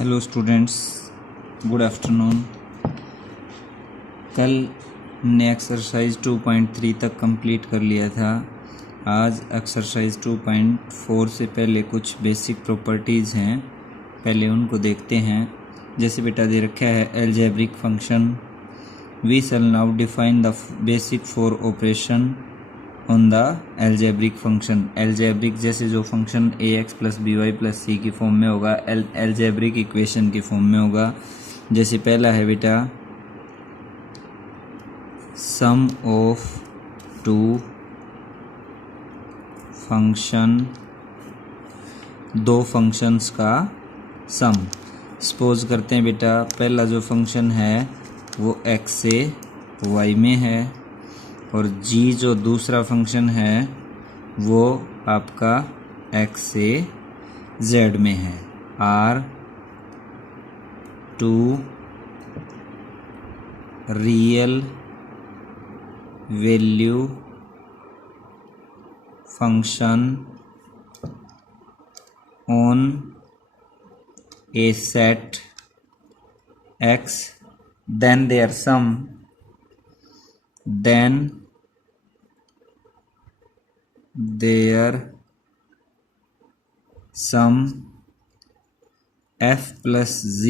Hello students, good afternoon. कल ने exercise 2.3 तक कंप्लीट कर लिया था। आज एक्सरसाइज 2.4 से पहले कुछ बेसिक प्रॉपर्टीज़ हैं, पहले उनको देखते हैं। जैसे बेटा दे रखा है algebraic function. We shall now define the basic four operation on the algebraic function. Algebraic जैसे जो function ax plus b y plus c की फॉर्म में होगा, एल्जेब्रिक इक्वेशन की फॉर्म में होगा। जैसे पहला है बेटा सम ऑफ टू फंक्शन, दो फंक्शंस का सम। सपोज करते हैं बेटा पहला जो फंक्शन है वो x से y में है और g जो दूसरा फंक्शन है वो आपका x से z में है। Are two real value function on a set x, then their sum, f plus z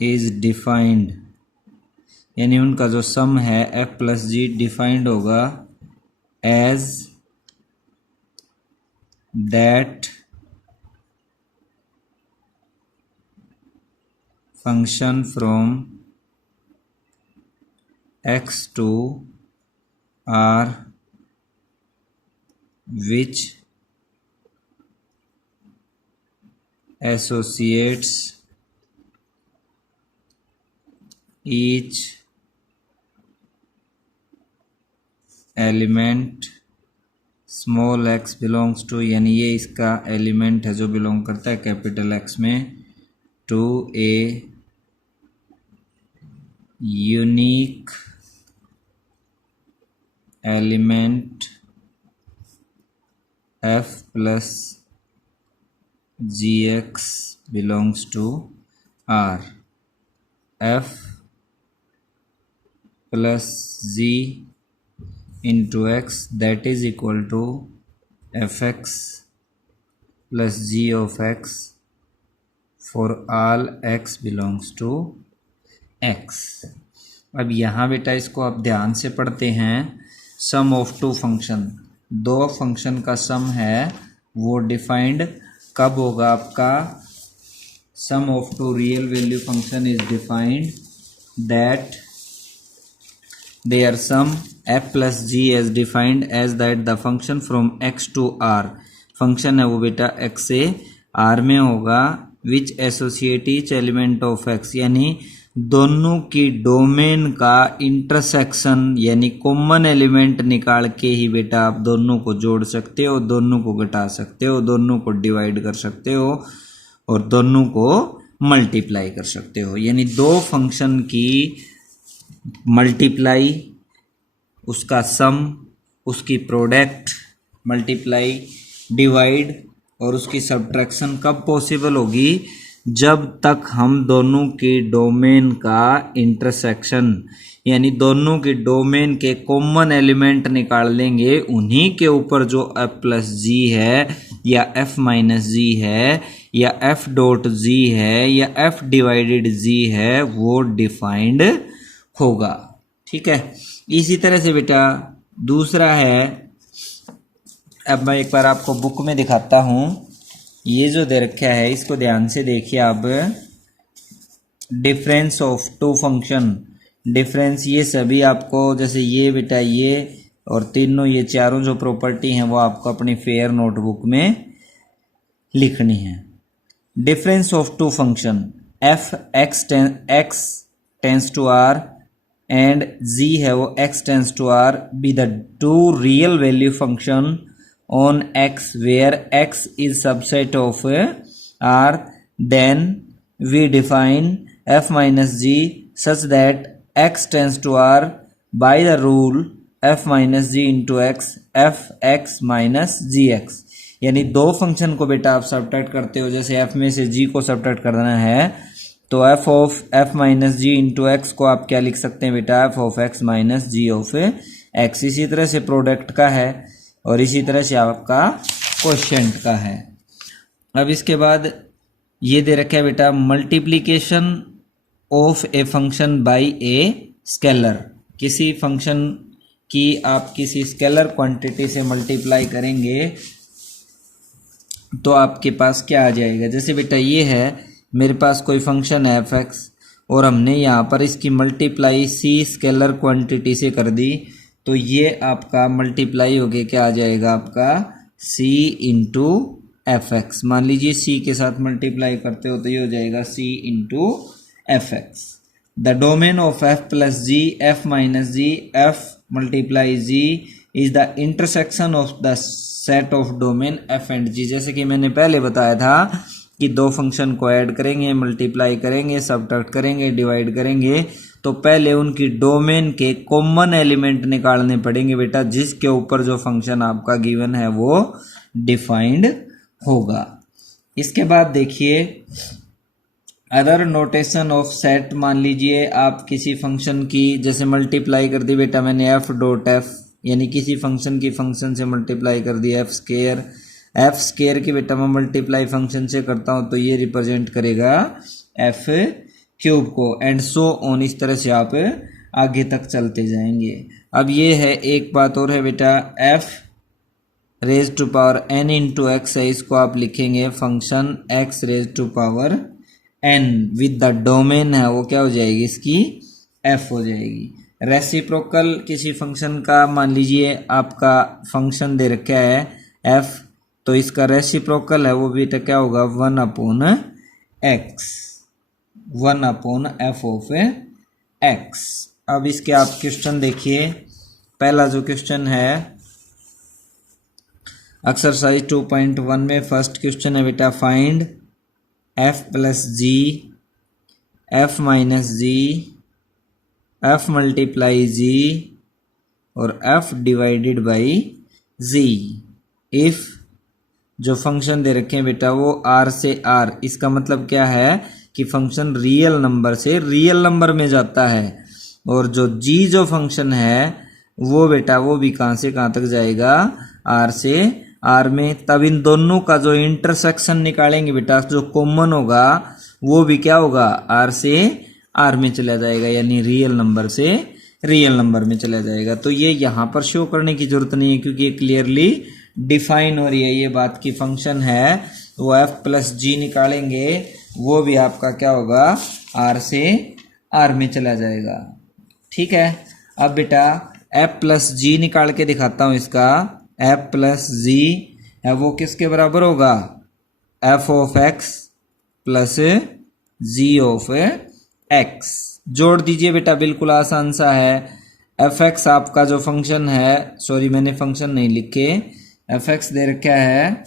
is defined, यानी उनका जो सम है f plus g डिफाइंड होगा as that function from x to r which associates each element small x belongs to, यानी ये इसका element है जो बिलोंग करता है कैपिटल x में, to a unique element f plus gx belongs to R। f plus g into x that is equal to fx plus g of x for all x belongs to x। अब यहाँ बेटा इसको आप ध्यान से पढ़ते हैं। सम ऑफ टू फंक्शन, दो फंक्शन का सम है वो डिफाइंड कब होगा आपका? Sum of two real value function is defined that their sum f plus g is defined as that the function from x to r, function है वो बेटा x से r में होगा, which associate each element of x, यानी दोनों की domain का इंटरसेक्शन यानी कॉमन एलिमेंट निकाल के ही बेटा आप दोनों को जोड़ सकते हो, दोनों को घटा सकते हो, दोनों को डिवाइड कर सकते हो और दोनों को मल्टीप्लाई कर सकते हो। यानी दो फंक्शन की मल्टीप्लाई, उसका सम, उसकी प्रोडक्ट, मल्टीप्लाई, डिवाइड और उसकी सब्ट्रैक्शन कब पॉसिबल होगी? जब तक हम दोनों की डोमेन का इंटरसेक्शन यानी दोनों की डोमेन के कॉमन एलिमेंट निकाल लेंगे, उन्हीं के ऊपर जो f प्लस जी है या f माइनस जी है या f डॉट जी है या f डिवाइडेड जी है वो डिफाइंड होगा। ठीक है, इसी तरह से बेटा दूसरा है, अब मैं एक बार आपको बुक में दिखाता हूँ। ये जो दे रखा है इसको ध्यान से देखिए आप। Difference of two function, difference ये सभी आपको, जैसे ये बेटा ये और तीनों ये चारों जो प्रॉपर्टी हैं वो आपको अपनी फेयर नोटबुक में लिखनी है। Difference of two function f x tends to r and z है वो x tends to r be the two real value function on x where x is subset of R, then we define f minus g such that x tends to R by the rule f minus g into x f x minus gx। यानी दो function को बेटा आप subtract करते हो, जैसे f में से g को सब्ट्रैक्ट करना है तो f of f minus g into x को आप क्या लिख सकते हैं बेटा, f of x minus g of x। इसी तरह से प्रोडक्ट का है और इसी तरह से आपका क्वोशिएंट का है। अब इसके बाद ये दे रखा है बेटा multiplication of a function by a scalar. किसी फंक्शन की आप किसी स्केलर क्वांटिटी से मल्टीप्लाई करेंगे तो आपके पास क्या आ जाएगा। जैसे बेटा ये है मेरे पास कोई फंक्शन है f(x) और हमने यहाँ पर इसकी मल्टीप्लाई c स्केलर क्वांटिटी से कर दी तो ये आपका मल्टीप्लाई होके क्या आ जाएगा आपका c इंटू f(x). मान लीजिए c के साथ मल्टीप्लाई करते हो तो ये हो जाएगा c into f(x). The domain of f plus g f minus g f multiply g is the intersection of the set of domain f and g। जैसे कि मैंने पहले बताया था कि दो फंक्शन को ऐड करेंगे, मल्टीप्लाई करेंगे, सब्ट्रैक्ट करेंगे, डिवाइड करेंगे तो पहले उनकी डोमेन के कॉमन एलिमेंट निकालने पड़ेंगे बेटा, जिसके ऊपर जो फंक्शन आपका गिवन है वो डिफाइंड होगा। इसके बाद देखिए अदर नोटेशन ऑफ सेट। मान लीजिए आप किसी फंक्शन की जैसे मल्टीप्लाई कर दी बेटा मैंने f डॉट f, यानी किसी फंक्शन की फंक्शन से मल्टीप्लाई कर दी f स्केयर की बेटा मैं मल्टीप्लाई फंक्शन से करता हूं तो ये रिप्रेजेंट करेगा f क्यूब को एंड सो ऑन। इस तरह से आप आगे तक चलते जाएंगे। अब ये है एक बात और है बेटा f raise to power n into x है, इसको आप लिखेंगे function x raise to power n with the domain है वो क्या हो जाएगी इसकी f हो जाएगी। रेसिप्रोकल किसी फंक्शन का मान लीजिए आपका फंक्शन दे रखा है f तो इसका रेसिप्रोकल है वो बेटा क्या होगा 1 upon x, 1 upon f of x। अब इसके आप क्वेश्चन देखिए। पहला जो क्वेश्चन है एक्सरसाइज 2.1 में फर्स्ट क्वेश्चन है बेटा find f plus g f minus g f multiply जी और f divided by z if जो फंक्शन दे रखे हैं बेटा वो r से r। इसका मतलब क्या है कि फंक्शन रियल नंबर से रियल नंबर में जाता है और जो g जो फंक्शन है वो बेटा वो भी कहाँ से कहाँ तक जाएगा r से r में। तब इन दोनों का जो इंटरसेक्शन निकालेंगे बेटा जो कॉमन होगा वो भी क्या होगा r से r में चला जाएगा, यानी रियल नंबर से रियल नंबर में चला जाएगा। तो ये यहाँ पर शो करने की जरूरत नहीं है क्योंकि ये क्लियरली डिफाइन हो रही है ये बात की फंक्शन है वो f प्लस जी निकालेंगे वो भी आपका क्या होगा r से r में चला जाएगा। ठीक है। अब बेटा f प्लस जी निकाल के दिखाता हूँ। इसका f प्लस जी है वो किसके बराबर होगा f of x plus g of x। जोड़ दीजिए बेटा, बिल्कुल आसान सा है। एफ एक्स आपका जो फंक्शन है, सॉरी मैंने फंक्शन नहीं लिखे, एफ एक्स दे रखा है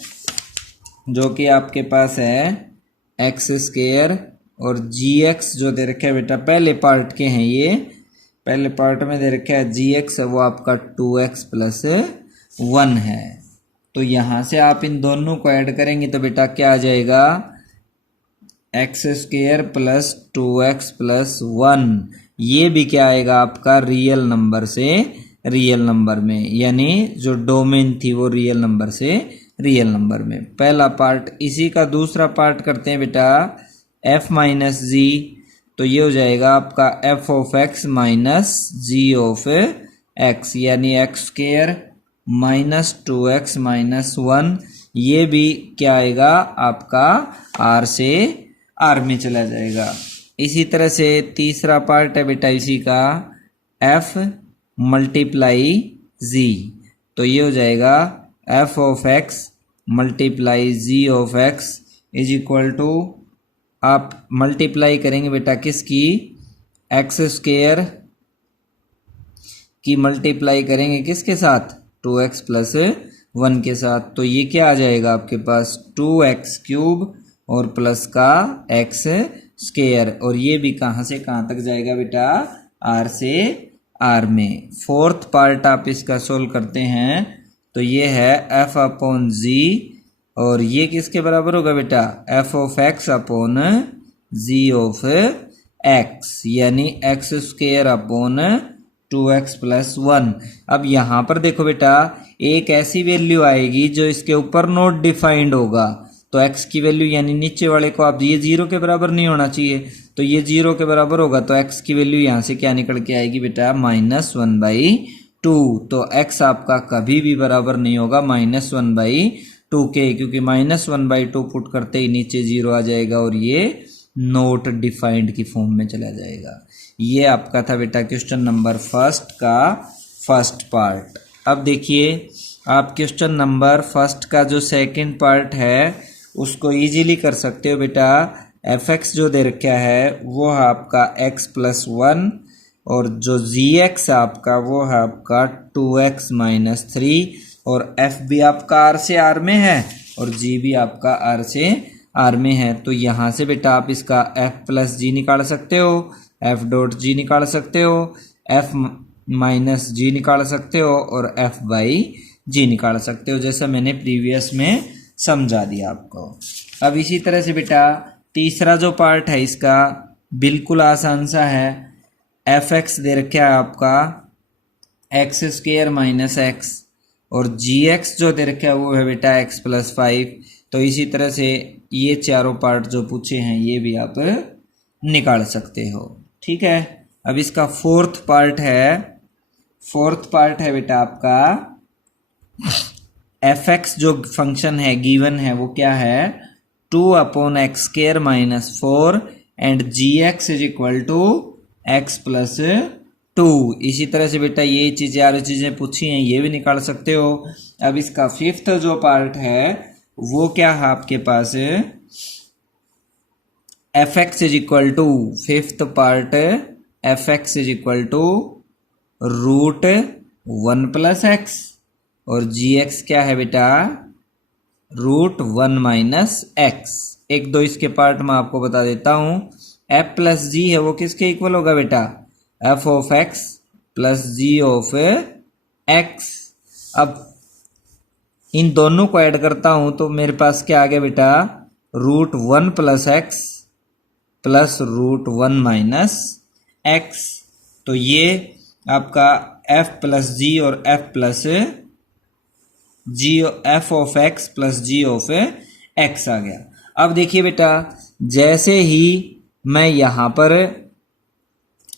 जो कि आपके पास है एक्स स्क्वायर और जी एक्स जो दे रखा है बेटा पहले पार्ट के हैं, ये पहले पार्ट में दे रखा है जी एक्स वो आपका 2x प्लस 1 है। तो यहाँ से आप इन दोनों को ऐड करेंगे तो बेटा क्या आ जाएगा x square plus 2x plus 1। ये भी क्या आएगा आपका रियल नंबर से रियल नंबर में, यानी जो डोमेन थी वो रियल नंबर से रियल नंबर में। पहला पार्ट। इसी का दूसरा पार्ट करते हैं बेटा f माइनस जी, तो ये हो जाएगा आपका f of x minus g of x, यानी x square minus 2x minus 1। ये भी क्या आएगा आपका r से r में चला जाएगा। इसी तरह से तीसरा पार्ट है बेटा इसी का f मल्टीप्लाई z, तो ये हो जाएगा f of x multiply z of x is equal to, आप मल्टीप्लाई करेंगे बेटा किसकी एक्स स्क्वायर की मल्टीप्लाई करेंगे किसके साथ 2x प्लस 1 के साथ, तो ये क्या आ जाएगा आपके पास 2x क्यूब और प्लस का x स्क्वायर, और ये भी कहाँ से कहाँ तक जाएगा बेटा r से r में। फोर्थ पार्ट आप इसका सोल्व करते हैं तो ये है f अपॉन जी और ये किसके बराबर होगा बेटा, f of x upon g of x, यानी x square upon 2x plus 1। अब यहाँ पर देखो बेटा, एक ऐसी वैल्यू आएगी जो इसके ऊपर नॉट डिफाइंड होगा, तो x की वैल्यू यानी नीचे वाले को, आप ये 0 के बराबर नहीं होना चाहिए, तो ये 0 के बराबर होगा, तो x की वैल्यू यहाँ से क्या निकल के आएगी बेटा, -1/2। तो x आपका कभी भी बराबर नहीं होगा -1/2 के, क्योंकि -1/2 पुट करते ही नीचे 0 आ जाएगा और ये नोट डिफाइंड की फॉर्म में चला जाएगा। ये आपका था बेटा क्वेश्चन नंबर फर्स्ट का फर्स्ट पार्ट। अब देखिए आप क्वेश्चन नंबर फर्स्ट का जो सेकंड पार्ट है उसको इजीली कर सकते हो बेटा। एफ एक्स जो दे रखा है वो है आपका x प्लस 1 और जो जी एक्स आपका वो है आपका 2x माइनस 3 और f भी आपका r से r में है और g भी आपका r से r में है। तो यहाँ से बेटा आप इसका f प्लस जी निकाल सकते हो, f डॉट जी निकाल सकते हो, f माइनस जी निकाल सकते हो और f बाई जी निकाल सकते हो, जैसा मैंने प्रीवियस में समझा दिया आपको। अब इसी तरह से बेटा तीसरा जो पार्ट है इसका बिल्कुल आसान सा है। एफ एक्स दे रखा है आपका एक्स स्क्वेयर माइनस एक्स और जी एक्स जो दे रखा है वो है बेटा एक्स प्लस 5। तो इसी तरह से ये चारों पार्ट जो पूछे हैं ये भी आप निकाल सकते हो, ठीक है। अब इसका फोर्थ पार्ट है बेटा आपका एफ एक्स जो फंक्शन है गिवन है वो क्या है 2/x² minus 4 and g x is equal to x plus 2। इसी तरह से बेटा ये चीजें चारों चीजें पूछी हैं ये भी निकाल सकते हो। अब इसका फिफ्थ जो पार्ट है वो क्या है आपके पास f x is equal to, fifth part f x is equal to √1 plus x और जी एक्स क्या है बेटा √1 माइनस एक्स। एक दो इसके पार्ट में आपको बता देता हूं। एफ प्लस जी है वो किसके इक्वल होगा बेटा f of x plus g of x. अब इन दोनों को ऐड करता हूं तो मेरे पास क्या आ गया बेटा √1 plus x plus √1 minus x. तो ये आपका एफ प्लस जी और f plus g f of x plus g of x आ गया। अब देखिए बेटा जैसे ही मैं यहां पर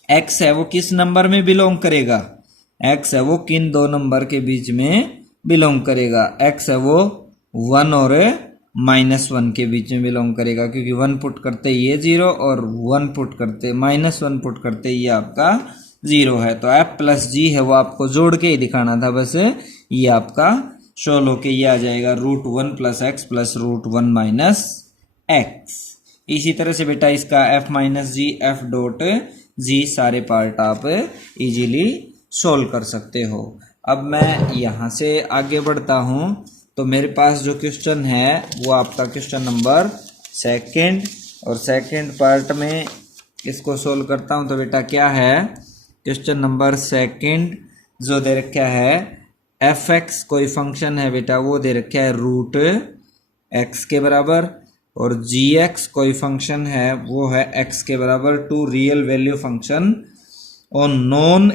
एक्स है वो किस नंबर में बिलोंग करेगा, एक्स है वो किन दो नंबर के बीच में बिलोंग करेगा, एक्स है वो 1 और -1 के बीच में बिलोंग करेगा, क्योंकि 1 पुट करते ये 0 और 1 पुट करते -1 पुट करते ये आपका 0 है। तो एफ प्लस जी है वो आपको जोड़ के ही दिखाना था, बस ये आपका शोल होके ये आ जाएगा √1 plus x plus √1 minus x. इसी तरह से बेटा इसका एफ माइनस जी एफ डॉट जी सारे पार्ट आप इजीली सोल्व कर सकते हो। अब मैं यहाँ से आगे बढ़ता हूँ तो मेरे पास जो क्वेश्चन है वो आपका क्वेश्चन नंबर सेकंड और सेकंड पार्ट में इसको सोल्व करता हूँ। तो बेटा क्या है क्वेश्चन नंबर सेकंड जो दे रखा है एफ एक्स कोई फंक्शन है बेटा वो दे रखा है √x के बराबर और जी एक्स कोई फंक्शन है वो है x के बराबर two real value function on non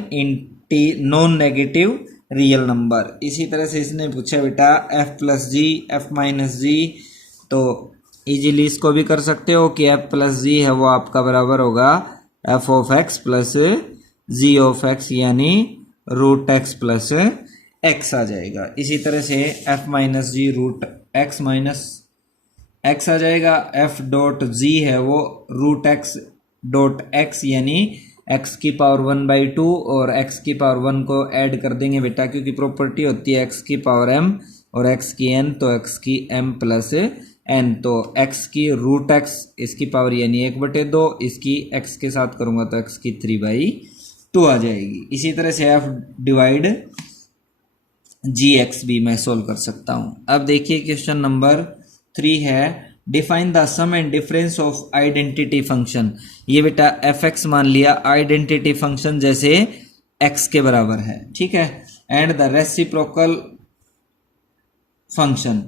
negative real number. इसी तरह से इसने पूछा बेटा f plus g f minus g, तो इजीली इसको भी कर सकते हो कि f प्लस जी है वो आपका बराबर होगा f of x plus g of x यानी √x प्लस x आ जाएगा। इसी तरह से f minus g √x minus x आ जाएगा, f डॉट जी है वो √x डॉट x यानी x की पावर 1/2 और x की पावर 1 को ऐड कर देंगे बेटा, क्योंकि प्रॉपर्टी होती है x की पावर m और x की n, तो x की m प्लस n, तो x की √x इसकी पावर यानी 1/2, इसकी x के साथ करूंगा तो x की 3/2 आ जाएगी। इसी तरह से f डिवाइड जी एक्स भी मैं सोल्व कर सकता हूं। अब देखिए क्वेश्चन नंबर 3 है define the sum and difference of identity function. ये बेटा एफ एक्स मान लिया आइडेंटिटी फंक्शन जैसे एक्स के बराबर है, ठीक है, and the reciprocal function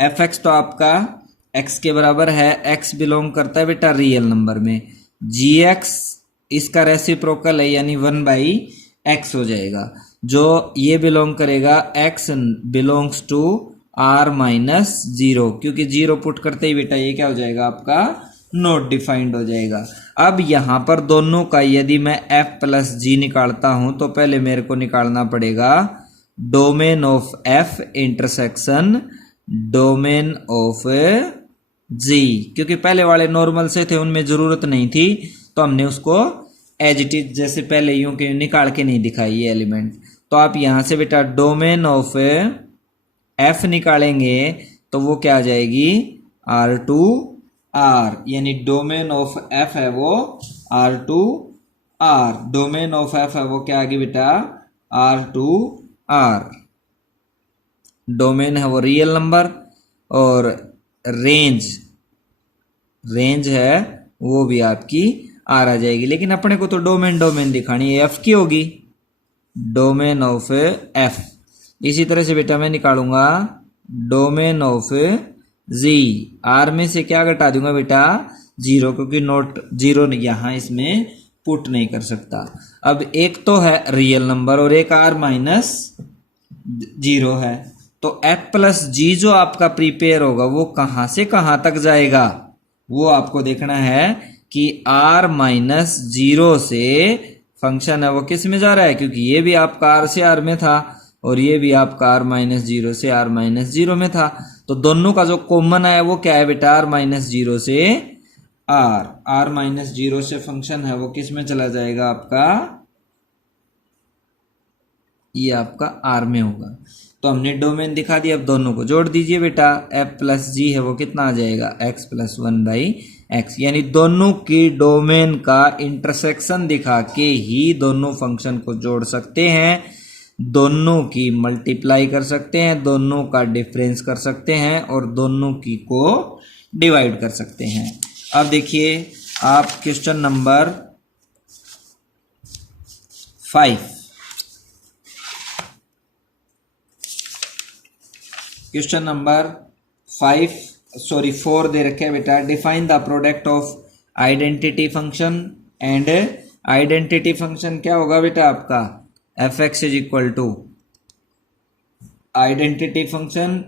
f x तो आपका एक्स के बराबर है, एक्स बिलोंग करता है बेटा रियल नंबर में, जी एक्स इसका रेसिप्रोकल है यानी 1/x हो जाएगा, जो ये बिलोंग करेगा x बिलोंग्स टू r-0, क्योंकि जीरो पुट करते ही बेटा ये क्या हो जाएगा आपका नॉट डिफाइंड हो जाएगा। अब यहाँ पर दोनों का यदि मैं f प्लस जी निकालता हूं तो पहले मेरे को निकालना पड़ेगा domain of f intersection domain of g, क्योंकि पहले वाले नॉर्मल से थे उनमें जरूरत नहीं थी, तो हमने उसको एज इट इज जैसे पहले यूं के निकाल के नहीं दिखाई ये एलिमेंट। तो आप यहां से बेटा डोमेन ऑफ एफ निकालेंगे तो वो क्या आ जाएगी R2R, यानी डोमेन ऑफ एफ है वो R2R, डोमेन ऑफ एफ है वो क्या आ गई बेटा R2R, डोमेन है वो रियल नंबर और रेंज है वो भी आपकी आर आ जाएगी। लेकिन अपने को तो डोमेन दिखानी है, एफ की होगी डोमेन ऑफ एफ। इसी तरह से बेटा मैं निकालूंगा डोमेन ऑफ जी, आर में से क्या घटा दूंगा बेटा जीरो, क्योंकि नोट जीरो यहां इसमें पुट नहीं कर सकता। अब एक तो है रियल नंबर और एक R-0 है, तो एफ प्लस जी जो आपका प्रीपेयर होगा वो कहां से कहां तक जाएगा वो आपको देखना है कि R-0 से फंक्शन है वो किस में जा रहा है, क्योंकि ये भी आपका R से R में था और ये भी आपका R-0 से R-0 में था, तो दोनों का जो कॉमन है वो क्या है बेटा R-0 से R-0 से फंक्शन है वो किस में चला जाएगा आपका, ये आपका R में होगा। तो हमने डोमेन दिखा दिया, अब दोनों को जोड़ दीजिए बेटा, f प्लस जी है वो कितना आ जाएगा x प्लस 1/x, यानी दोनों की डोमेन का इंटरसेक्शन दिखा के ही दोनों फंक्शन को जोड़ सकते हैं, दोनों की मल्टीप्लाई कर सकते हैं, दोनों का डिफरेंस कर सकते हैं और दोनों की को डिवाइड कर सकते हैं। अब देखिए आप क्वेश्चन नंबर 5, क्वेश्चन नंबर 4 दे रखे है बेटा, define the product of identity function and identity function क्या होगा बेटा आपका f x is equal to, identity function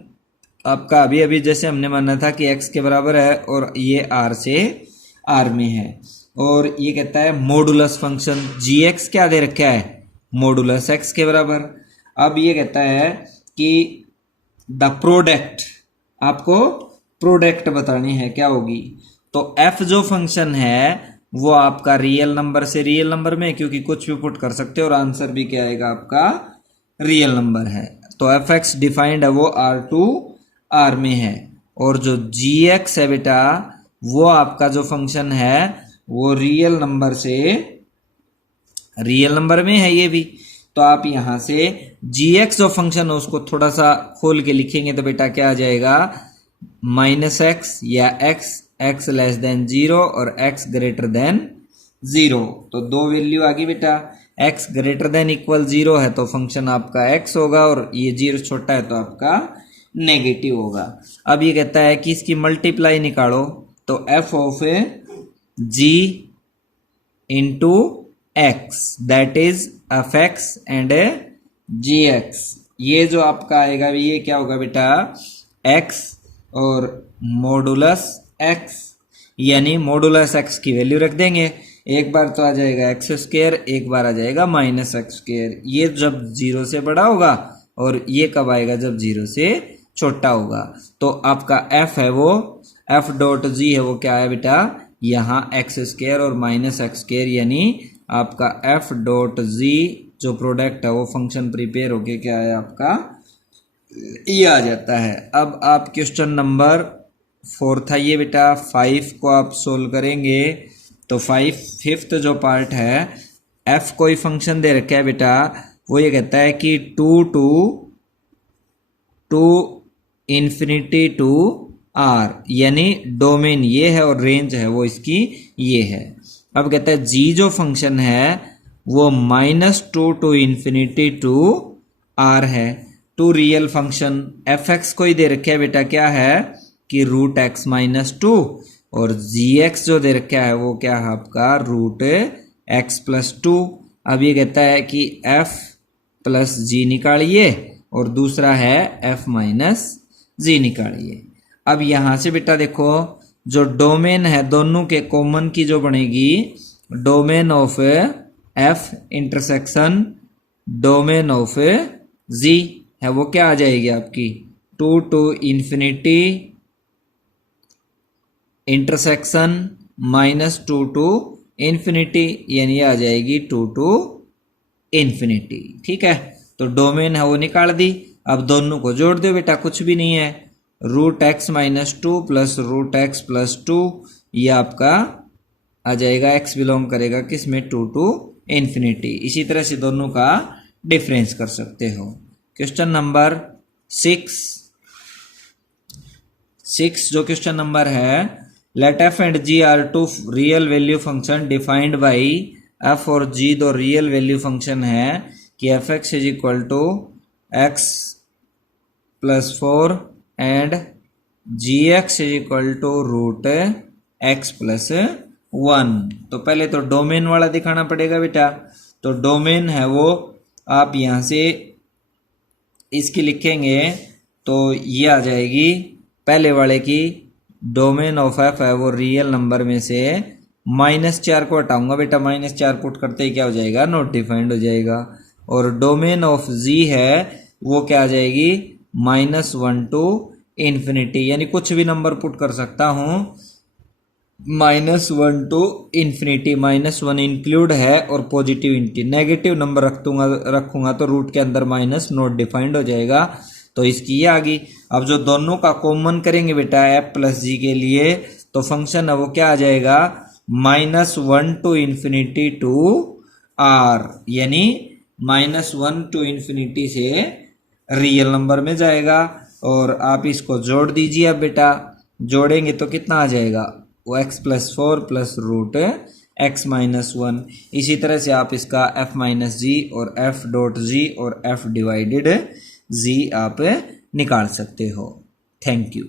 आपका अभी अभी जैसे हमने माना था कि x के बराबर है और ये r से r में है, और ये कहता है मॉडुलस फंक्शन gx क्या दे रखा है मॉडुलस x के बराबर। अब ये कहता है कि द प्रोडक्ट, आपको प्रोडक्ट बतानी है क्या होगी, तो f जो फंक्शन है वो आपका रियल नंबर से रियल नंबर में, क्योंकि कुछ भी पुट कर सकते हो और आंसर भी क्या आएगा आपका रियल नंबर है, तो एफ एक्स डिफाइंड है वो R2R में है, और जो gx है बेटा वो आपका जो फंक्शन है वो रियल नंबर से रियल नंबर में है ये भी। तो आप यहां से gx जो फंक्शन है उसको थोड़ा सा खोल के लिखेंगे तो बेटा क्या आ जाएगा -x या x लेस देन 0 और x ग्रेटर देन 0, तो दो वैल्यू आ गई बेटा, x ग्रेटर देन इक्वल 0 है तो फंक्शन आपका x होगा और ये 0 छोटा है तो आपका नेगेटिव होगा। अब ये कहता है कि इसकी मल्टीप्लाई निकालो, तो f of g into x that is F x and gx, ये जो आपका आएगा ये क्या होगा बेटा x और मॉडुलस x, यानी मॉडुलस x की वैल्यू रख देंगे, एक बार तो आ जाएगा x², एक बार आ जाएगा -x², ये जब 0 से बड़ा होगा और ये कब आएगा जब 0 से छोटा होगा। तो आपका f है वो f डॉट g है वो क्या है बेटा यहाँ x² और -x², यानी आपका f डॉट g जो प्रोडक्ट है वो फंक्शन प्रिपेयर होके क्या है आपका ये आ जाता है। अब आप क्वेश्चन नंबर 4 था ये बेटा, 5 को आप सोल्व करेंगे तो 5th जो पार्ट है f कोई फंक्शन दे रखा है बेटा, वो ये कहता है कि 2 इंफिनिटी टू r, यानी डोमेन ये है और रेंज है वो इसकी ये है। अब कहता है g जो फंक्शन है वो -2 टू इंफिनिटी टू r है, to real function f x को ही दे रखा है बेटा, क्या है कि रूट एक्स माइनस टू, और जी एक्स जो दे रखा है वो क्या है आपका रूट एक्स प्लस टू। अब ये कहता है कि एफ प्लस जी निकालिए और दूसरा है एफ माइनस जी निकालिए। अब यहाँ से बेटा देखो जो डोमेन है दोनों के कॉमन की जो बनेगी, domain of f intersection domain of g है वो क्या आ जाएगी आपकी, two to infinity intersection minus two to infinity, यानी आ जाएगी टू टू इन्फिनिटी। ठीक है, तो डोमेन है वो निकाल दी। अब दोनों को जोड़ दो बेटा, कुछ भी नहीं है, root x minus two plus root x plus two, ये आपका आ जाएगा, एक्स बिलोंग करेगा किसमें, टू टू इन्फिनिटी। इसी तरह से दोनों का डिफरेंस कर सकते हो। क्वेश्चन नंबर 6 जो क्वेश्चन नंबर है, let f and g are two real value function defined by f और जी दो रियल वैल्यू फंक्शन है कि f x is equal to x plus 4 and g x is equal to root x plus 1। तो पहले तो domain वाला दिखाना पड़ेगा बेटा, तो डोमेन है वो आप यहाँ से इसकी लिखेंगे तो ये आ जाएगी पहले वाले की, डोमेन ऑफ एफ है वो रियल नंबर में से -4 को हटाऊंगा बेटा, -4 पुट करते ही क्या हो जाएगा, नॉट डिफाइंड हो जाएगा। और डोमेन ऑफ जी है वो क्या आ जाएगी, -1 टू इन्फिनिटी, यानी कुछ भी नंबर पुट कर सकता हूँ, -1 टू इन्फिनिटी, -1 इंक्लूड है और पॉजिटिव नेगेटिव नंबर रखूंगा तो रूट के अंदर माइनस नॉट डिफाइंड हो जाएगा। तो इसकी ये आ गई। अब जो दोनों का कॉमन करेंगे बेटा एफ प्लस जी के लिए, तो फंक्शन है वो क्या आ जाएगा, -1 टू इन्फिनिटी टू आर, यानी -1 टू इन्फिनिटी से रियल नंबर में जाएगा। और आप इसको जोड़ दीजिए। अब बेटा जोड़ेंगे तो कितना आ जाएगा, वो x plus 4 plus root x minus 1। इसी तरह से आप इसका एफ माइनस जी और एफ डॉट जी और एफ डिवाइडेड जी आप निकाल सकते हो। Thank you.